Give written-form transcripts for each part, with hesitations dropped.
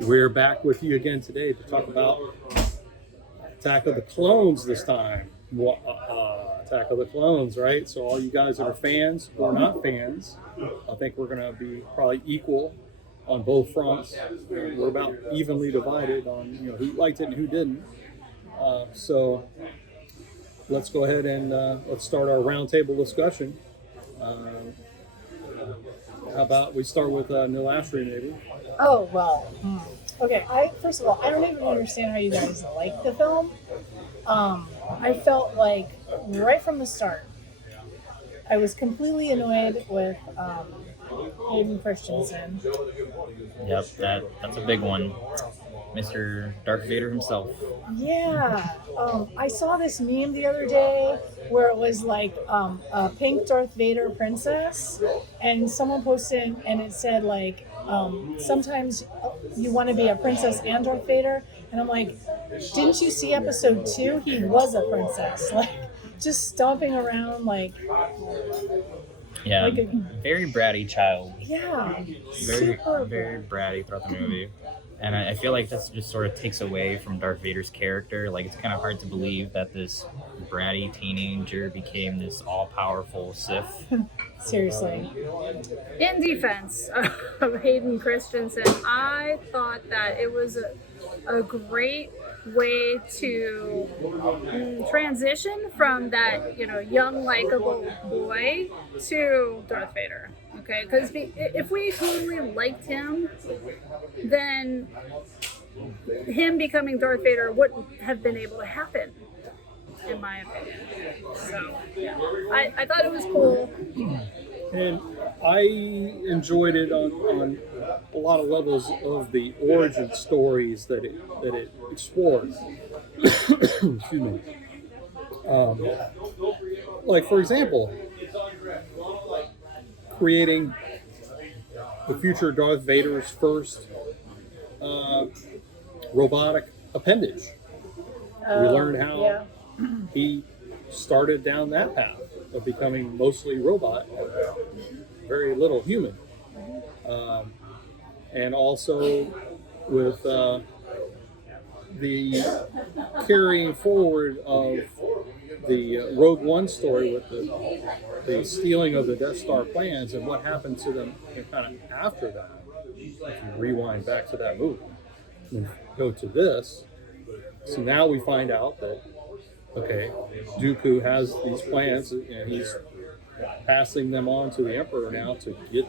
We're back with you again today to talk about Attack of the Clones this time. Attack of the Clones, right? So all you guys that are fans or not fans, I think we're going to be probably equal on both fronts. We're about evenly divided on who liked it and who didn't. So let's go ahead and let's start our roundtable discussion. How about we start with Neil Ashry, maybe? Oh, well. Okay, first of all, I don't even understand how you guys like the film. I felt like right from the start, I was completely annoyed with Hayden Christensen. Yep, that's a big one. Mr. Darth Vader himself. Yeah. I saw this meme the other day where it was like a pink Darth Vader princess, and someone posted and it said like, sometimes you want to be a princess and Darth Vader, and I'm like, didn't you see episode 2? He was a princess, like just stomping around like. Yeah, like very bratty child. Yeah, Very bratty throughout the movie. And I feel like this just sort of takes away from Darth Vader's character. Like, it's kind of hard to believe that this bratty teenager became this all-powerful Sith. Seriously. In defense of Hayden Christensen, I thought that it was a great way to transition from that, young, likable boy to Darth Vader. Okay, because if we totally liked him, then him becoming Darth Vader wouldn't have been able to happen, in my opinion. So, yeah, I thought it was cool. And I enjoyed it on a lot of levels of the origin stories that it explored. Excuse me. Like, for example, creating the future Darth Vader's first robotic appendage. We learned how he started down that path of becoming mostly robot, very little human. And also with the carrying forward of the Rogue One story with the stealing of the Death Star plans and what happened to them kind of after that. If you rewind back to that movie and go to this, so now we find out that, okay, Dooku has these plans and he's passing them on to the Emperor now to get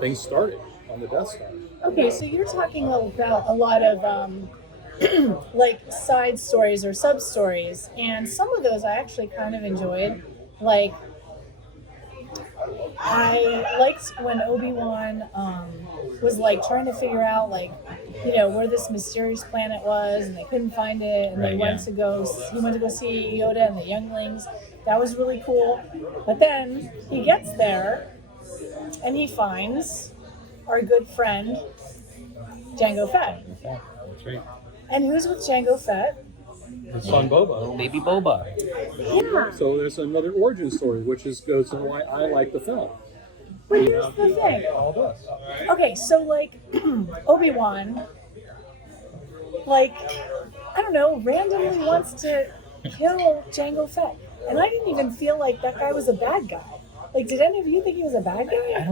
things started on the Death Star. Okay, so you're talking about a lot of like side stories or sub stories, and some of those I actually kind of enjoyed. Like, I liked when Obi-Wan was like trying to figure out like, where this mysterious planet was, and they couldn't find it, and he went to go see Yoda and the younglings. That was really cool. But then he gets there and he finds our good friend Jango Fett. That's right. And who's with Jango Fett? His son Boba. Baby Boba. Yeah. So there's another origin story, which goes to why I like the film. But here's the thing. All this. Okay, so like Obi-Wan, like, I don't know, randomly wants to kill Jango Fett. And I didn't even feel like that guy was a bad guy. Like, did any of you think he was a bad guy? I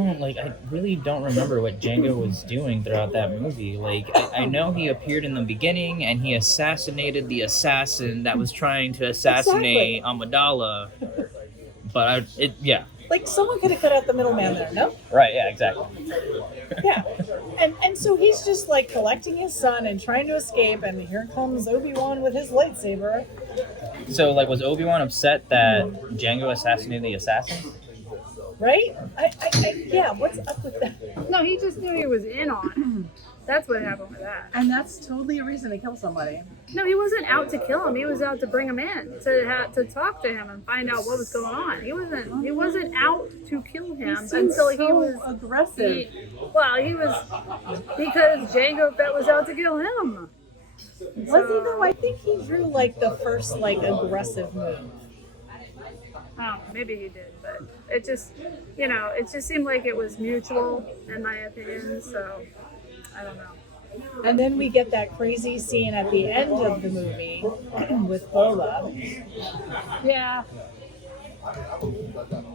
really don't remember what Jango was doing throughout that movie. Like, I know he appeared in the beginning and he assassinated the assassin that was trying to assassinate Amidala. But Like, someone could have cut out the middleman there, no? Right, yeah, exactly. Yeah. And so he's just, like, collecting his son and trying to escape, and here comes Obi-Wan with his lightsaber. So, like, was Obi-Wan upset that Jango assassinated the assassin? Right? Yeah, what's up with that? No, he just knew he was in on it. That's what happened with that. And that's totally a reason to kill somebody. No, he wasn't out to kill him. He was out to bring him in to talk to him and find out what was going on. He wasn't out to kill him until he was aggressive. He was because Jango Fett was out to kill him. Was he though? I think he drew like the first like aggressive move. Oh, maybe he did, but it just seemed like it was mutual in my opinion. So I don't know. And then we get that crazy scene at the end of the movie with Boba Yeah.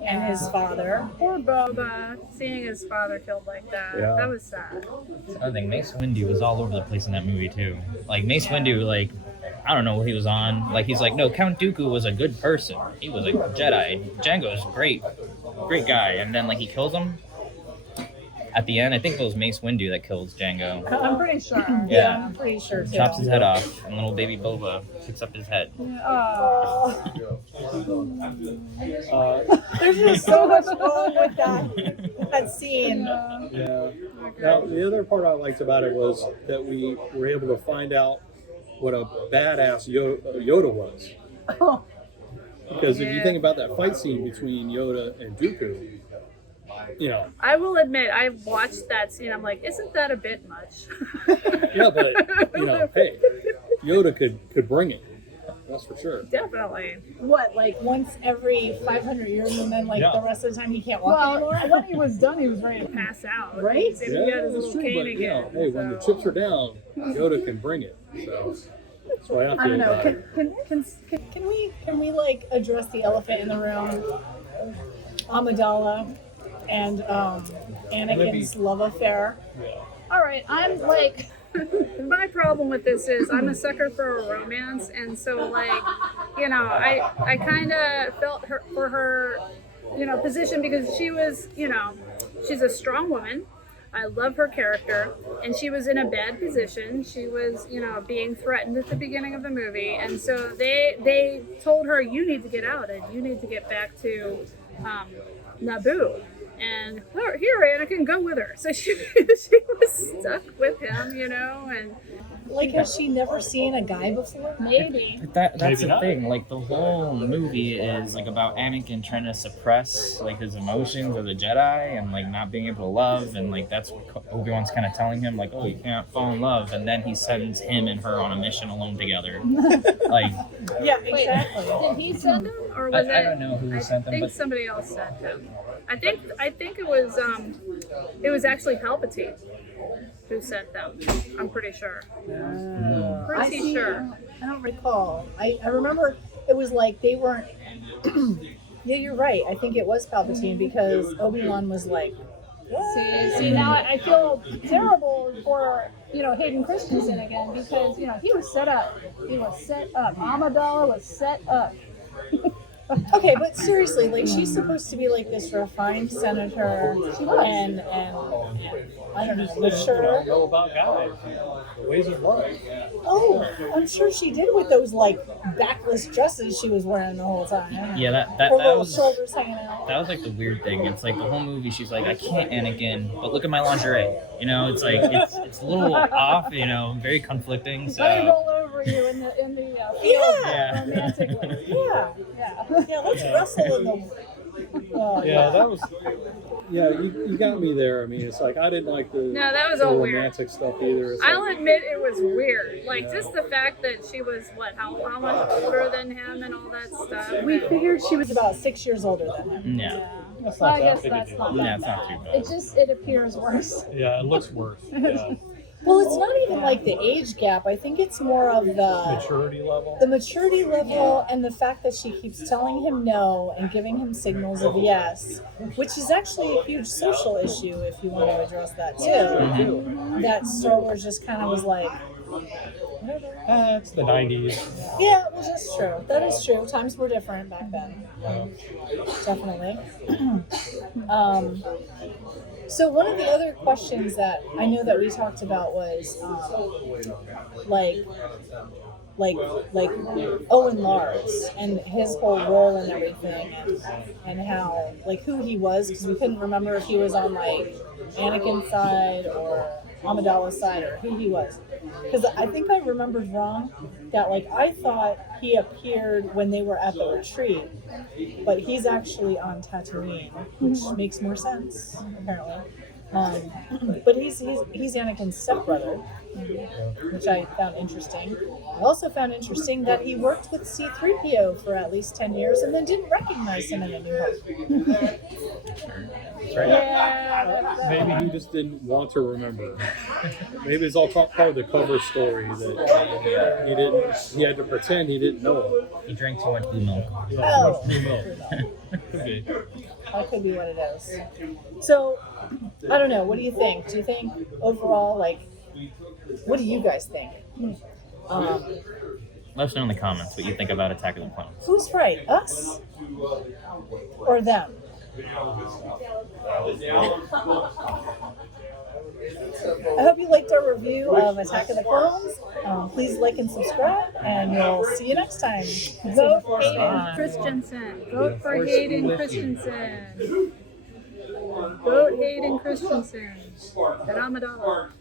and his father. Poor Boba, seeing his father killed like that. Yeah. That was sad. I think Mace Windu was all over the place in that movie too. Like Mace Windu, like I don't know what he was on. Like he's like, no, Count Dooku was a good person. He was a Jedi. Django's great guy. And then like he kills him at the end. I think it was Mace Windu that kills Django. I'm pretty sure. Yeah. I'm pretty sure too. Chops his head off, and little baby Boba picks up his head. There's just so much wrong with that scene. Yeah. Now, the other part I liked about it was that we were able to find out what a badass Yoda was. Oh, Because if you think about that fight scene between Yoda and Dooku, you know, I will admit, I watched that scene. I'm like, isn't that a bit much? yeah, but you know, hey, Yoda could bring it. That's for sure. Definitely. What, like once every 500 years, and then like Yeah. the rest of the time he can't walk well, anymore? when he was done, he was ready to Pass out. Right? He said he got his that's little true. cane But you know, again. hey, when the so. chips are down, Yoda can bring it. So that's why I I feel don't know. about it. Can we like address the elephant in the room? Amidala and Anakin's love affair. All right, I'm like, my problem with this is I'm a sucker for a romance, and so like, you know, I kind of felt for her, you know, position because she was, you know, she's a strong woman. I love her character, and she was in a bad position. She was, you know, being threatened at the beginning of the movie, and so they told her, you need to get out and you need to get back to Naboo. And here, Anakin, go with her. So she was stuck with him, you know, and Like, has she never seen a guy before? maybe. That's Maybe the not. thing. Like the whole movie is like about Anakin trying to suppress like his emotions as a Jedi and like not being able to love, and like that's what Obi-Wan's kind of telling him, like, oh, you can't fall in love, and then he sends him and her on a mission alone together. Like Yeah, Wait, exactly. did he send them, or was I don't know who I sent them, think but somebody else sent him. I think it was actually Palpatine who sent them. I'm pretty sure. Pretty sure. I don't recall. I remember it was like they weren't. Yeah, you're right. I think it was Palpatine because Obi-Wan was like, See, now I feel terrible for, you know, Hayden Christensen again because, you know, he was set up. He was set up. Amidala was set up. okay, but seriously, like she's supposed to be like this refined senator and I don't know, mature. know about guys, the ways of life. Oh, I'm sure she did with those like backless dresses she was wearing the whole time. yeah, that Her little was shoulders hanging out. that was like the weird thing. It's like the whole movie. She's like, I can't Anakin, but look at my lingerie. You know, it's like it's a little off. You know, very conflicting. So. Let me roll over you in the field Yeah. romantically. Yeah, yeah. Let's wrestle in the. Yeah, that was. Yeah, you got me there. I mean, it's like I didn't like the, No, that was the all weird. romantic stuff either. It's I'll like, admit it was weird. Like just the fact that she was how much older than him and all that stuff. We And- figured she was about 6 years older than him. Yeah, That's Well, not I that guess big a that's deal. not yeah, that it's not too bad. It appears worse. Yeah, it looks worse. Yeah. Well, it's not even like the age gap. I think it's more of the Maturity level. maturity level and the fact that she keeps telling him no and giving him signals of yes, which is actually a huge social issue if you want to address that too. That Star Wars just kind of was like, It's the 90s. yeah, well, that's true. That is true. Times were different back then. Definitely. So one of the other questions that I know that we talked about was like Owen Lars and his whole role and everything, and how like who he was, because we couldn't remember if he was on like Anakin's side or Amidala's side or who he was. Because I think I remembered wrong that like I thought he appeared when they were at the retreat, but he's actually on Tatooine, which makes more sense apparently. But he's Anakin's stepbrother, which I found interesting. I also found interesting that he worked with C-3PO for at least 10 years and then didn't recognize him in A New Hope. That's right. Yeah. Maybe he just didn't want to remember. Maybe it's all part of the cover story that he had to pretend he didn't know him. He drank too much blue milk. Oh, Could be. that could be what it is. So, I don't know. What do you think? Do you think overall, like, what do you guys think? Let us know in the comments what you think about Attack of the Clones. Who's right, us or them? I hope you liked our review of Attack of the Clones. Please like and subscribe, and we'll see you next time. Vote Bye. Hayden Christensen. Vote for Hayden Christensen. Vote Hayden Christensen. And Amidala.